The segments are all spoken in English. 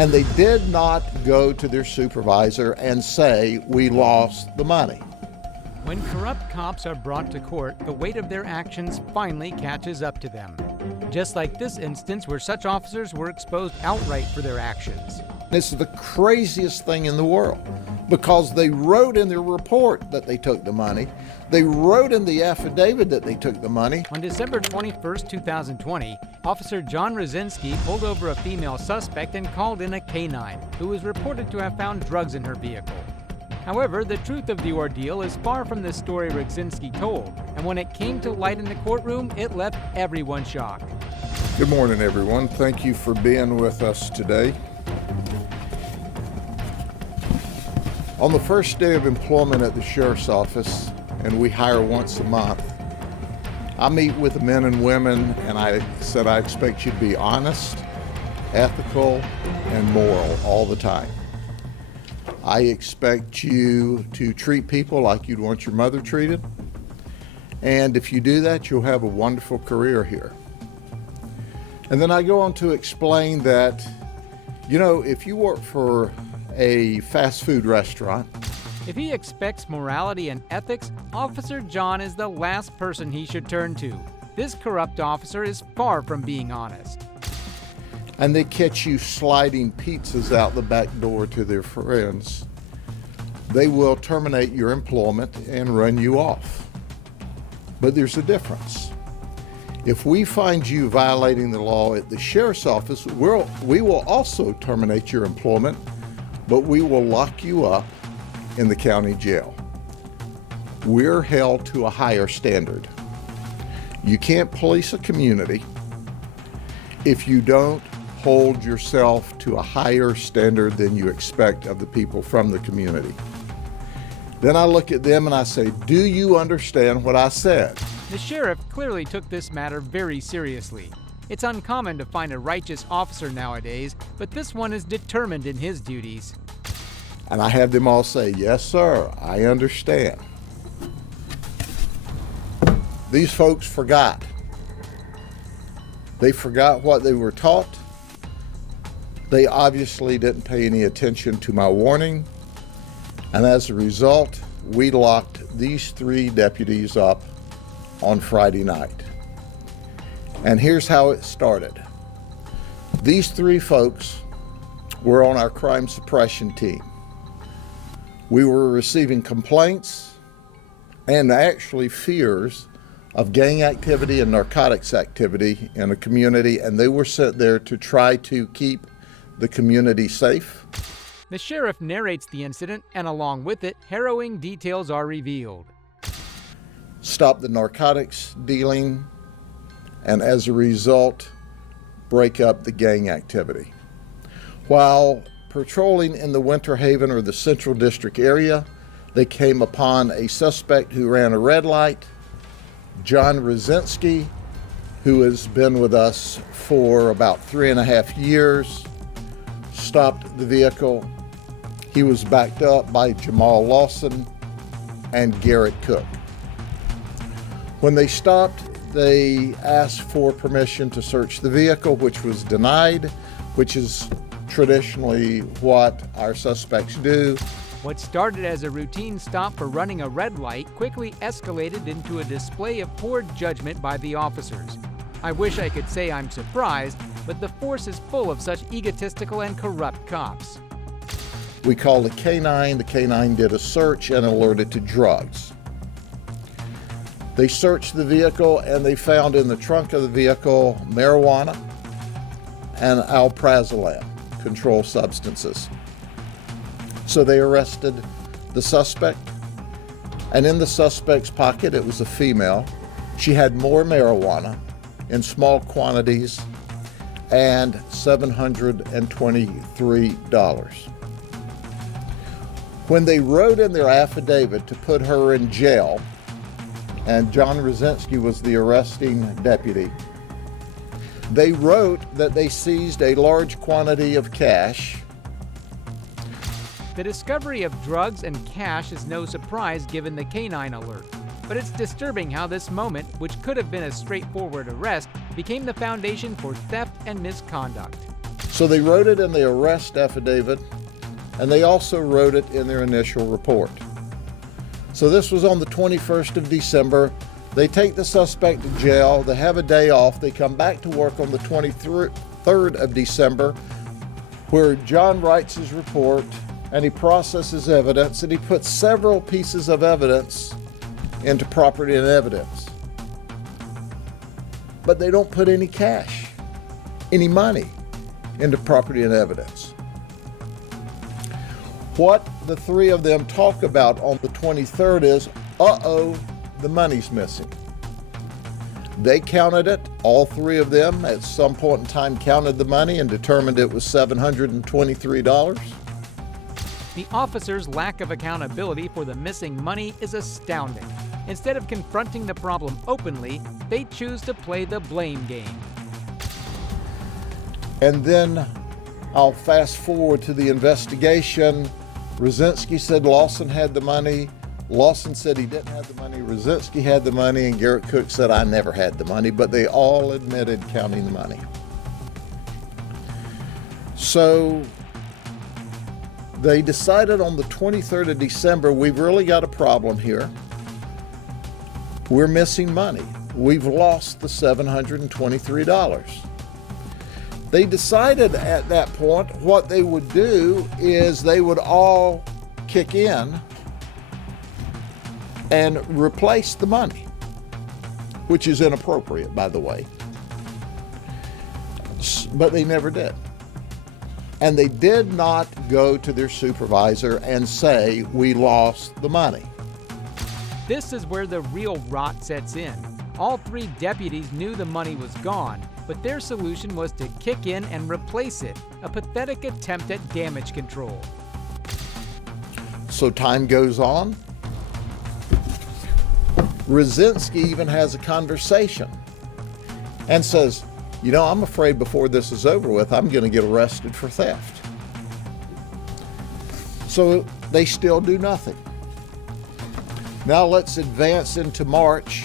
And they did not go to their supervisor and say, we lost the money. When corrupt cops are brought to court, the weight of their actions finally catches up to them. Just like this instance where such officers were exposed outright for their actions. This is the craziest thing in the world because they wrote in their report that they took the money. They wrote in the affidavit that they took the money. On December 21st, 2020, Officer John Rosinski pulled over a female suspect and called in a canine who was reported to have found drugs in her vehicle. However, the truth of the ordeal is far from the story Rosinski told, and when it came to light in the courtroom, it left everyone shocked. Good morning, everyone. Thank you for being with us today. On the first day of employment at the Sheriff's Office, and we hire once a month, I meet with the men and women, and I said I expect you to be honest, ethical, and moral all the time. I expect you to treat people like you'd want your mother treated, and if you do that, you'll have a wonderful career here. And then I go on to explain that, if you work for a fast food restaurant. If he expects morality and ethics, Officer John is the last person he should turn to. This corrupt officer is far from being honest. And they catch you sliding pizzas out the back door to their friends, they will terminate your employment and run you off. But there's a difference. If we find you violating the law at the Sheriff's Office, we will also terminate your employment, but we will lock you up in the county jail. We're held to a higher standard. You can't police a community if you don't hold yourself to a higher standard than you expect of the people from the community. Then I look at them and I say, do you understand what I said? The sheriff clearly took this matter very seriously. It's uncommon to find a righteous officer nowadays, but this one is determined in his duties. And I have them all say, yes, sir, I understand. These folks forgot. They forgot what they were taught. They obviously didn't pay any attention to my warning. And as a result, we locked these 3 deputies up on Friday night. And here's how it started. These 3 folks were on our crime suppression team. We were receiving complaints and actually fears of gang activity and narcotics activity in a community, and they were sent there to try to keep the community safe. The sheriff narrates the incident, and along with it, harrowing details are revealed. Stop the narcotics dealing, and as a result, break up the gang activity. While patrolling in the Winter Haven or the Central District area, they came upon a suspect who ran a red light, John Rosinski, who has been with us for about 3.5 years, stopped the vehicle. He was backed up by Jamal Lawson and Garrett Cook. When they stopped, they asked for permission to search the vehicle, which was denied, which is traditionally what our suspects do. What started as a routine stop for running a red light quickly escalated into a display of poor judgment by the officers. I wish I could say I'm surprised, but the force is full of such egotistical and corrupt cops. We called the canine. The canine did a search and alerted to drugs. They searched the vehicle and they found in the trunk of the vehicle marijuana and alprazolam, controlled substances. So they arrested the suspect, and in the suspect's pocket, it was a female. She had more marijuana in small quantities and $723. When they wrote in their affidavit to put her in jail, and John Rosinski was the arresting deputy, they wrote that they seized a large quantity of cash. The discovery of drugs and cash is no surprise given the canine alert, but it's disturbing how this moment, which could have been a straightforward arrest, became the foundation for theft and misconduct. So they wrote it in the arrest affidavit, and they also wrote it in their initial report. So this was on the 21st of December. They take the suspect to jail, they have a day off, they come back to work on the 23rd of December, where John writes his report and he processes evidence, and he puts several pieces of evidence into property and evidence. But they don't put any cash, any money into property and evidence. What the three of them talk about on the 23rd is, the money's missing. They counted it, all three of them at some point in time counted the money and determined it was $723. The officers' lack of accountability for the missing money is astounding. Instead of confronting the problem openly, they choose to play the blame game. And then I'll fast forward to the investigation. Rosinski said Lawson had the money. Lawson said he didn't have the money. Rosinski had the money, and Garrett Cook said, I never had the money, but they all admitted counting the money. So they decided on the 23rd of December, we've really got a problem here. We're missing money. We've lost the $723. They decided at that point what they would do is they would all kick in and replace the money, which is inappropriate, by the way. But they never did. And they did not go to their supervisor and say, we lost the money. This is where the real rot sets in. All three deputies knew the money was gone, but their solution was to kick in and replace it, a pathetic attempt at damage control. So time goes on. Rosinski even has a conversation and says, you know, I'm afraid before this is over with, I'm going to get arrested for theft. So they still do nothing. Now let's advance into March,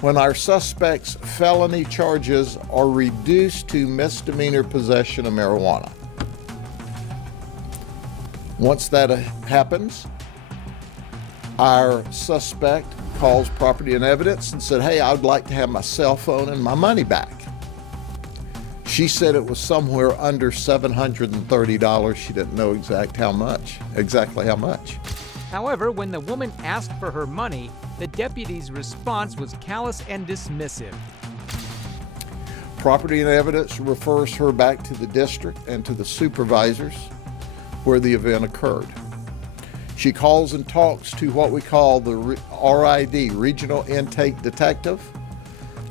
when our suspect's felony charges are reduced to misdemeanor possession of marijuana. Once that happens, our suspect calls property and evidence and said, hey, I'd like to have my cell phone and my money back. She said it was somewhere under $730. She didn't know exactly how much. However, when the woman asked for her money, the deputy's response was callous and dismissive. Property and evidence refers her back to the district and to the supervisors where the event occurred. She calls and talks to what we call the RID, Regional Intake Detective.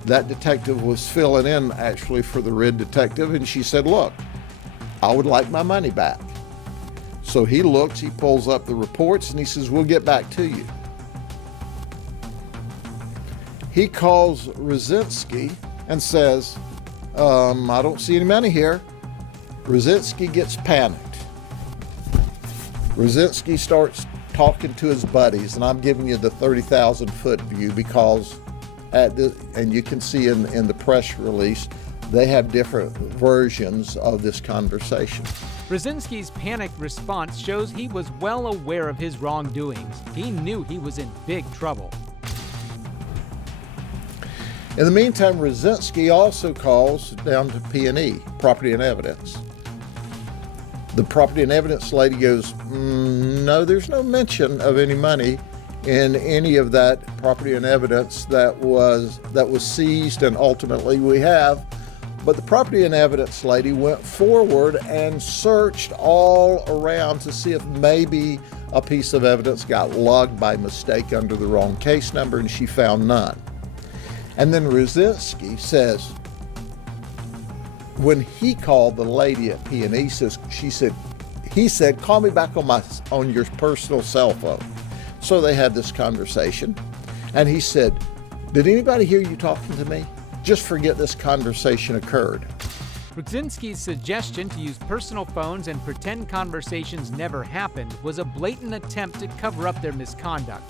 That detective was filling in actually for the RID detective, and she said, look, I would like my money back. So he looks, he pulls up the reports, and he says, we'll get back to you. He calls Rosinski and says, I don't see any money here. Rosinski gets panicked. Rosinski starts talking to his buddies, and I'm giving you the 30,000-foot view because, and you can see in the press release, they have different versions of this conversation. Rosinski's panicked response shows he was well aware of his wrongdoings. He knew he was in big trouble. In the meantime, Rosinski also calls down to P&E, Property and Evidence. The property and evidence lady goes, no, there's no mention of any money in any of that property and evidence that was seized and ultimately we have. But the property and evidence lady went forward and searched all around to see if maybe a piece of evidence got logged by mistake under the wrong case number, and she found none. And then Rosinski says, when he called the lady at P&E, he said, call me back on your personal cell phone. So they had this conversation, and he said, did anybody hear you talking to me? Just forget this conversation occurred. Rosinski's suggestion to use personal phones and pretend conversations never happened was a blatant attempt to cover up their misconduct.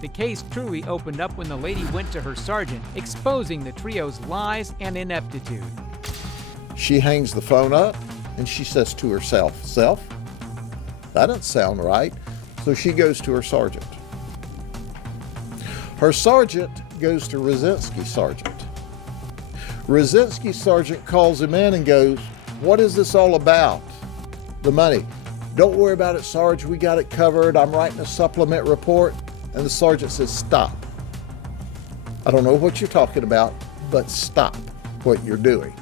The case truly opened up when the lady went to her sergeant, exposing the trio's lies and ineptitude. She hangs the phone up, And she says to herself, "Self, that doesn't sound right." So she goes to her sergeant. Her sergeant goes to Rosinski's sergeant. Rosinski's sergeant calls him in and goes, "What is this all about? The money." "Don't worry about it, Sarge. We got it covered. I'm writing a supplement report." And the sergeant says, "Stop. I don't know what you're talking about, but stop what you're doing."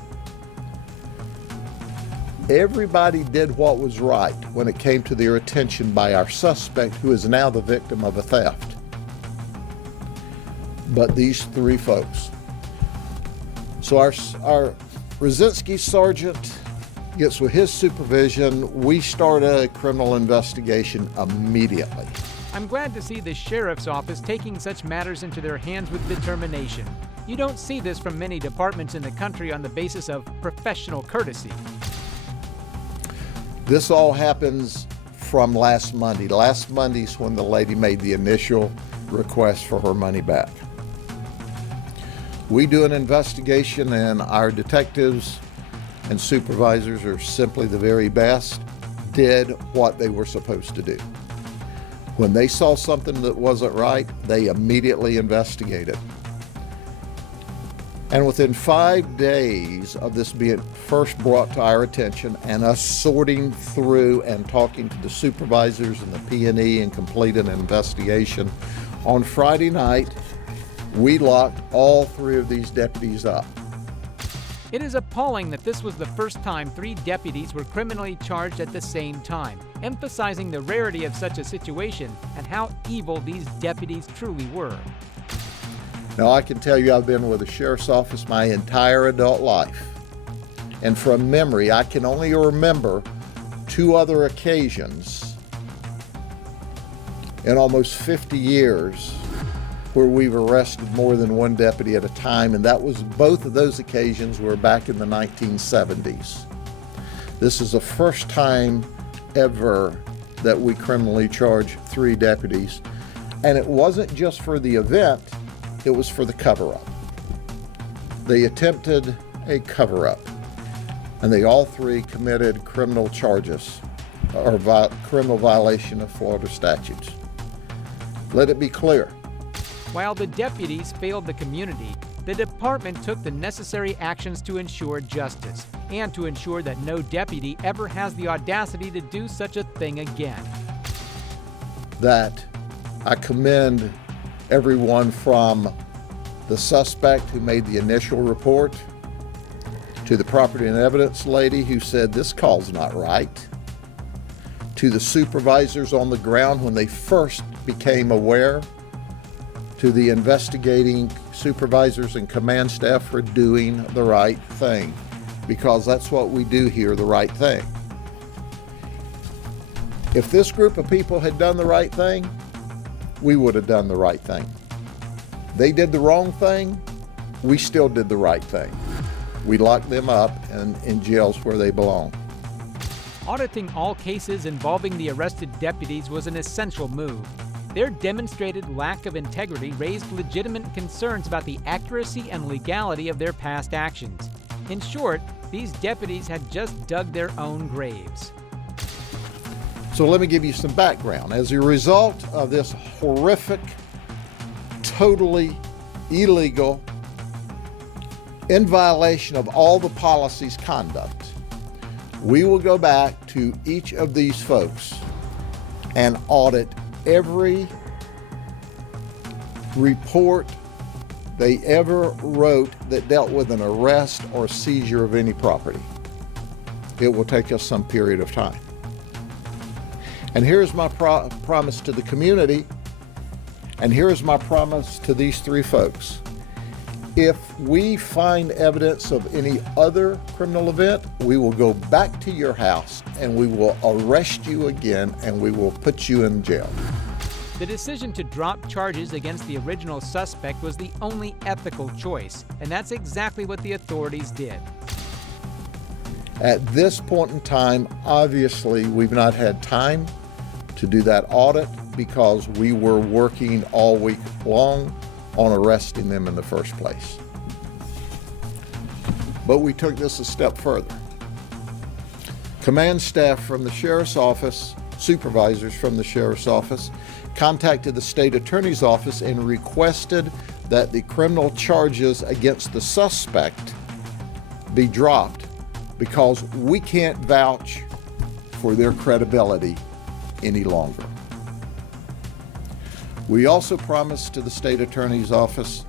Everybody did what was right when it came to their attention by our suspect, who is now the victim of a theft. But these three folks. So our Rosinski sergeant gets with his supervision. We start a criminal investigation immediately. I'm glad to see the sheriff's office taking such matters into their hands with determination. You don't see this from many departments in the country on the basis of professional courtesy. This all happens from last Monday. Last Monday's when the lady made the initial request for her money back. We do an investigation, and our detectives and supervisors are simply the very best, did what they were supposed to do. When they saw something that wasn't right, they immediately investigated. And within 5 days of this being first brought to our attention and us sorting through and talking to the supervisors and the P&E and completing an investigation, on Friday night, we locked all three of these deputies up. It is appalling that this was the first time 3 deputies were criminally charged at the same time, emphasizing the rarity of such a situation and how evil these deputies truly were. Now, I can tell you I've been with the sheriff's office my entire adult life. And from memory, I can only remember 2 other occasions in almost 50 years where we've arrested more than 1 deputy at a time, and that was both of those occasions were back in the 1970s. This is the first time ever that we criminally charged 3 deputies, and it wasn't just for the event, it was for the cover-up. They attempted a cover-up, and they all 3 committed criminal charges or criminal violation of Florida statutes. Let it be clear. While the deputies failed the community, the department took the necessary actions to ensure justice and to ensure that no deputy ever has the audacity to do such a thing again. That I commend everyone from the suspect who made the initial report to the property and evidence lady who said this call's not right, to the supervisors on the ground when they first became aware, to the investigating supervisors and command staff for doing the right thing, because that's what we do here, the right thing. If this group of people had done the right thing, we would have done the right thing. They did the wrong thing, we still did the right thing. We locked them up and in jails where they belong. Auditing all cases involving the arrested deputies was an essential move. Their demonstrated lack of integrity raised legitimate concerns about the accuracy and legality of their past actions. In short, these deputies had just dug their own graves. So let me give you some background. As a result of this horrific, totally illegal, in violation of all the policies conduct, we will go back to each of these folks and audit every report they ever wrote that dealt with an arrest or seizure of any property. It will take us some period of time. And here's my promise to the community, and here's my promise to these 3 folks. If we find evidence of any other criminal event, we will go back to your house and we will arrest you again and we will put you in jail. The decision to drop charges against the original suspect was the only ethical choice, and that's exactly what the authorities did. At this point in time, obviously, we've not had time to do that audit because we were working all week long on arresting them in the first place. But we took this a step further. Command staff from the sheriff's office, supervisors from the sheriff's office, contacted the state attorney's office and requested that the criminal charges against the suspect be dropped because we can't vouch for their credibility any longer. We also promised to the state attorney's office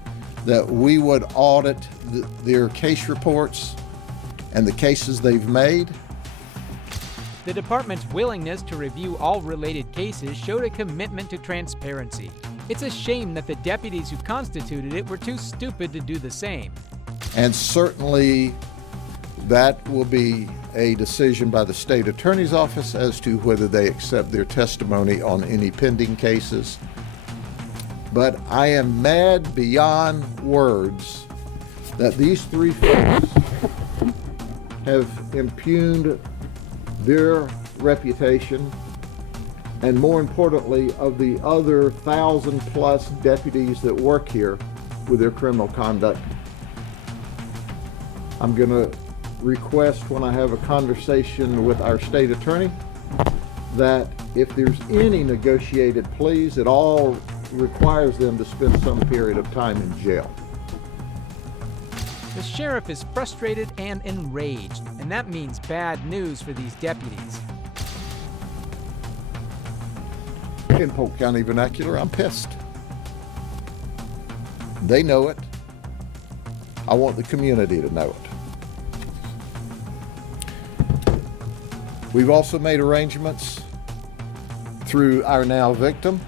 that we would audit their case reports and the cases they've made. The department's willingness to review all related cases showed a commitment to transparency. It's a shame that the deputies who constituted it were too stupid to do the same. And certainly that will be a decision by the state attorney's office as to whether they accept their testimony on any pending cases. But I am mad beyond words that these three folks have impugned their reputation, and more importantly, of the other 1,000+ deputies that work here with their criminal conduct. I'm going to request, when I have a conversation with our state attorney, that if there's any negotiated pleas, it all requires them to spend some period of time in jail. The sheriff is frustrated and enraged, and that means bad news for these deputies. In Polk County vernacular, I'm pissed. They know it. I want the community to know it. We've also made arrangements through our now victim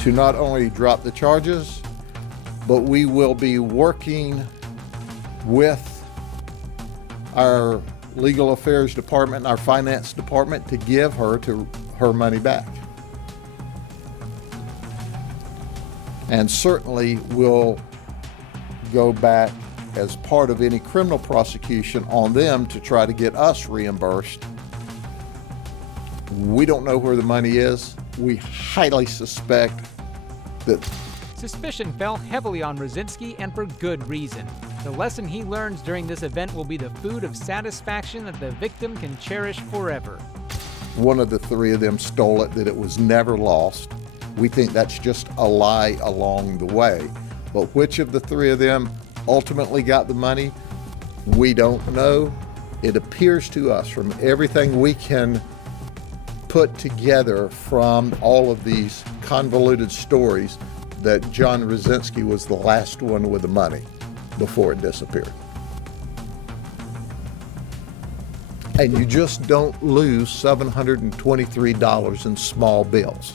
to not only drop the charges, but we will be working with our legal affairs department, our finance department, to give her money back. And certainly we'll go back as part of any criminal prosecution on them to try to get us reimbursed. We don't know where the money is. We highly suspect that Suspicion fell heavily on Rosinski, and for good reason. The lesson he learns during this event will be the food of satisfaction that the victim can cherish forever. one of the three of them stole it, that it was never lost. We think that's just a lie along the way. But which of the three of them ultimately got the money, we don't know. It appears to us, from everything we can put together from all of these convoluted stories, that John Rosinski was the last one with the money before it disappeared. And you just don't lose $723 in small bills.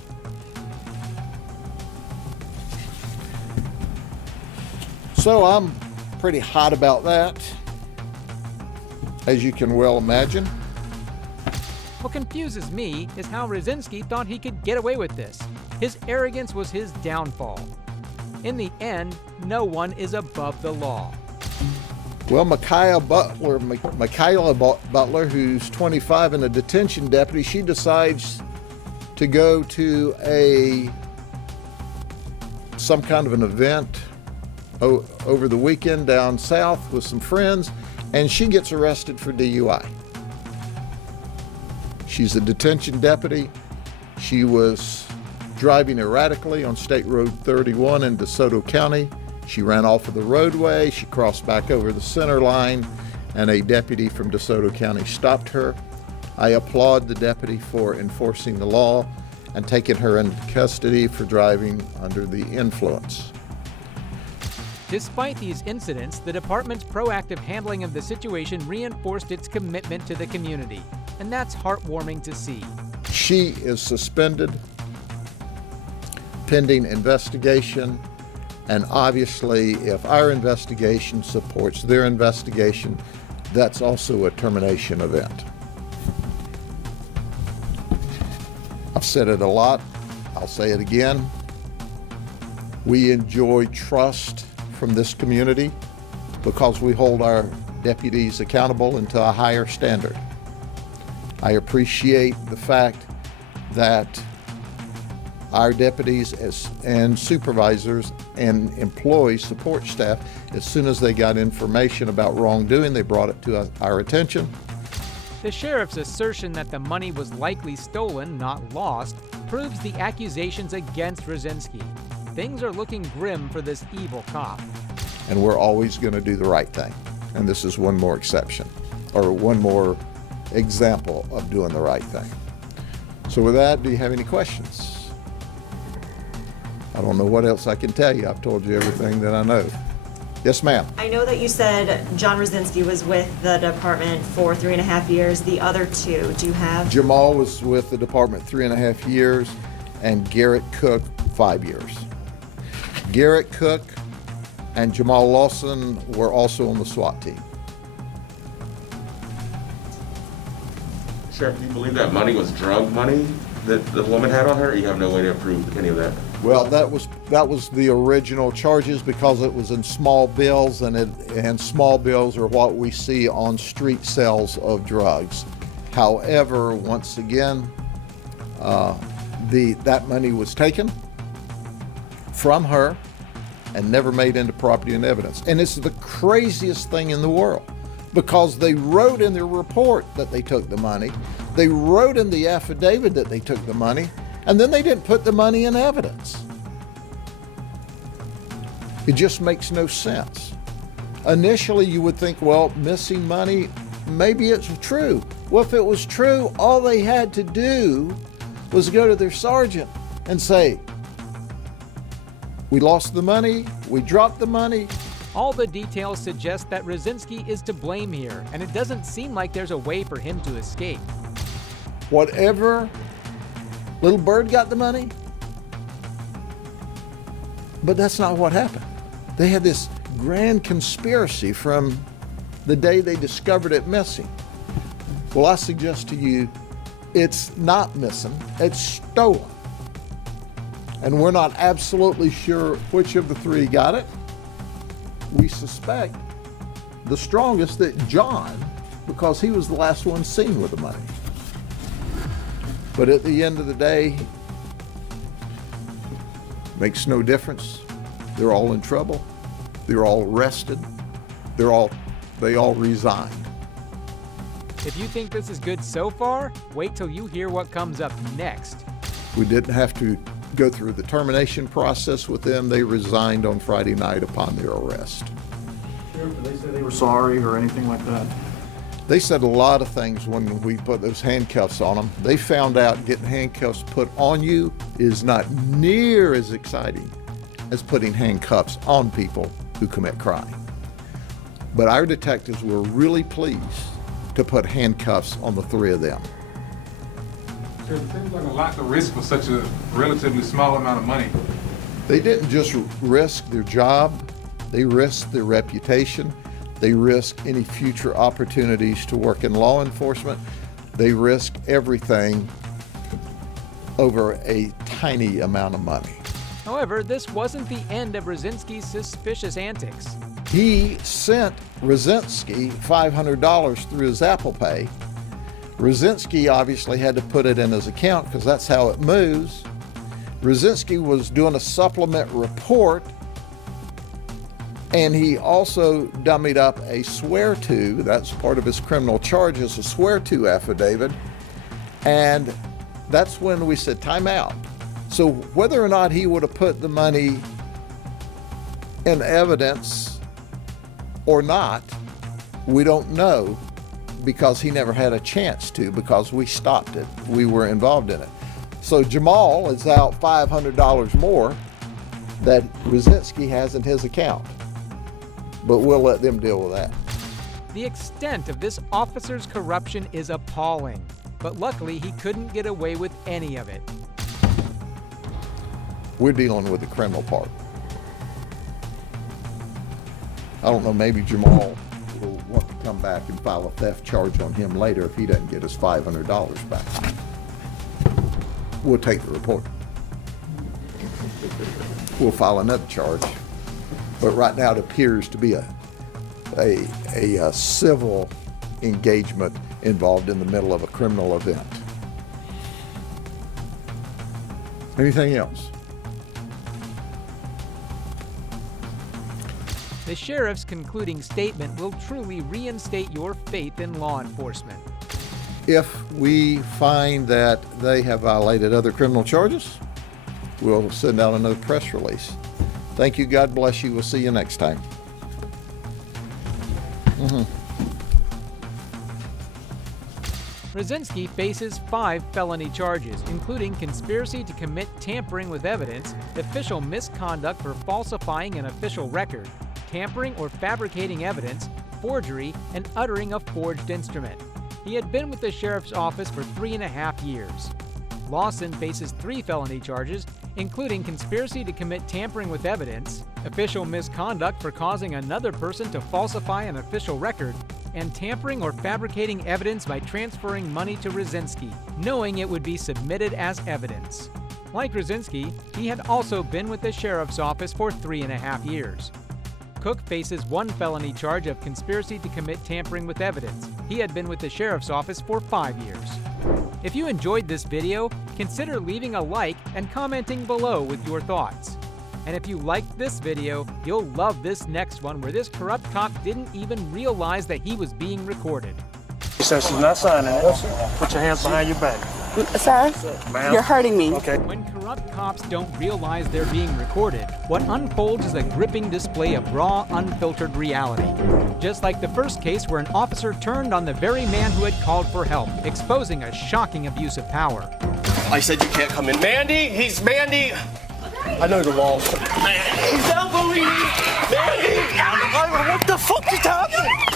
So I'm pretty hot about that, as you can well imagine. What confuses me is how Rosinski thought he could get away with this. His arrogance was his downfall. In the end, no one is above the law. Well, Michaela Butler, who's 25 and a detention deputy, she decides to go to some kind of an event over the weekend down south with some friends, and she gets arrested for DUI. She's a detention deputy. She was driving erratically on State Road 31 in DeSoto County. She ran off of the roadway. She crossed back over the center line, and a deputy from DeSoto County stopped her. I applaud the deputy for enforcing the law and taking her into custody for driving under the influence. Despite these incidents, the department's proactive handling of the situation reinforced its commitment to the community, and that's heartwarming to see. She is suspended pending investigation, and obviously if our investigation supports their investigation, that's also a termination event. I've said it a lot, I'll say it again. We enjoy trust from this community because we hold our deputies accountable and to a higher standard. I appreciate the fact that our deputies and supervisors and employees, support staff, as soon as they got information about wrongdoing, they brought it to our attention. The sheriff's assertion that the money was likely stolen, not lost, proves the accusations against Rosinski. Things are looking grim for this evil cop. And we're always going to do the right thing. And this is one more exception, or one more example of doing the right thing. So with that, do you have any questions? I don't know what else I can tell you. I've told you everything that I know. Yes, ma'am. I know that you said John Rosinski was with the department for 3.5 years. The other two, do you have? Jamal was with the department 3.5 years, and Garrett Cook 5 years. Garrett Cook and Jamal Lawson were also on the SWAT team. Sheriff, do you believe that money was drug money that the woman had on her, or you have no way to prove any of that? Well, that was the original charges because it was in small bills, and small bills are what we see on street sales of drugs. However, once again, that money was taken from her and never made into property and evidence. And it's the craziest thing in the world because they wrote in their report that they took the money. They wrote in the affidavit that they took the money, and then they didn't put the money in evidence. It just makes no sense. Initially, you would think, well, missing money, maybe it's true. Well, if it was true, all they had to do was go to their sergeant and say, we lost the money, we dropped the money. All the details suggest that Rosinski is to blame here, and it doesn't seem like there's a way for him to escape. Whatever, little bird got the money, but that's not what happened. They had this grand conspiracy from the day they discovered it missing. Well, I suggest to you, it's not missing, it's stolen. And we're not absolutely sure which of the three got it. We suspect the strongest that John, because he was the last one seen with the money. But at the end of the day, makes no difference. They're all in trouble. They're all arrested. They all resigned. If you think this is good so far, wait till you hear what comes up next. We didn't have to go through the termination process with them. They resigned on Friday night upon their arrest. Sheriff, did they say they were sorry or anything like that? They said a lot of things when we put those handcuffs on them. They found out getting handcuffs put on you is not near as exciting as putting handcuffs on people who commit crime. But our detectives were really pleased to put handcuffs on the three of them. It seems like a lot to risk for such a relatively small amount of money. They didn't just risk their job, they risked their reputation, they risked any future opportunities to work in law enforcement, they risked everything over a tiny amount of money. However, this wasn't the end of Rosinski's suspicious antics. He sent Rosinski $500 through his Apple Pay. Rosinski obviously had to put it in his account because that's how it moves. Rosinski was doing a supplement report, and he also dummied up a swear-to, that's part of his criminal charges, a swear-to affidavit, and that's when we said time out. So whether or not he would have put the money in evidence or not, we don't know, because he never had a chance to, because we stopped it. We were involved in it. So Jamal is out $500 more that Rosinski has in his account. But we'll let them deal with that. The extent of this officer's corruption is appalling, but luckily he couldn't get away with any of it. We're dealing with the criminal part. I don't know, maybe Jamal will want to come back and file a theft charge on him later if he doesn't get his $500 back. We'll take the report. We'll file another charge. But right now it appears to be a civil engagement involved in the middle of a criminal event. Anything else? The sheriff's concluding statement will truly reinstate your faith in law enforcement. If we find that they have violated other criminal charges, we'll send out another press release. Thank you. God bless you. We'll see you next time. Rosinski faces 5 felony charges, including conspiracy to commit tampering with evidence, official misconduct for falsifying an official record, tampering or fabricating evidence, forgery, and uttering a forged instrument. He had been with the sheriff's office for 3.5 years. Lawson faces 3 felony charges, including conspiracy to commit tampering with evidence, official misconduct for causing another person to falsify an official record, and tampering or fabricating evidence by transferring money to Rosinski, knowing it would be submitted as evidence. Like Rosinski, he had also been with the sheriff's office for 3.5 years. Cook faces 1 felony charge of conspiracy to commit tampering with evidence. He had been with the sheriff's office for 5 years. If you enjoyed this video, consider leaving a like and commenting below with your thoughts. And if you liked this video, you'll love this next one where this corrupt cop didn't even realize that he was being recorded. She said she's not signing it. Put your hands behind your back. Sir, you're hurting me. Okay. When corrupt cops don't realize they're being recorded, what unfolds is a gripping display of raw, unfiltered reality. Just like the first case where an officer turned on the very man who had called for help, exposing a shocking abuse of power. I said you can't come in. Mandy, he's Mandy. I know the law. Man, don't believe me. Mandy, what the fuck you talking?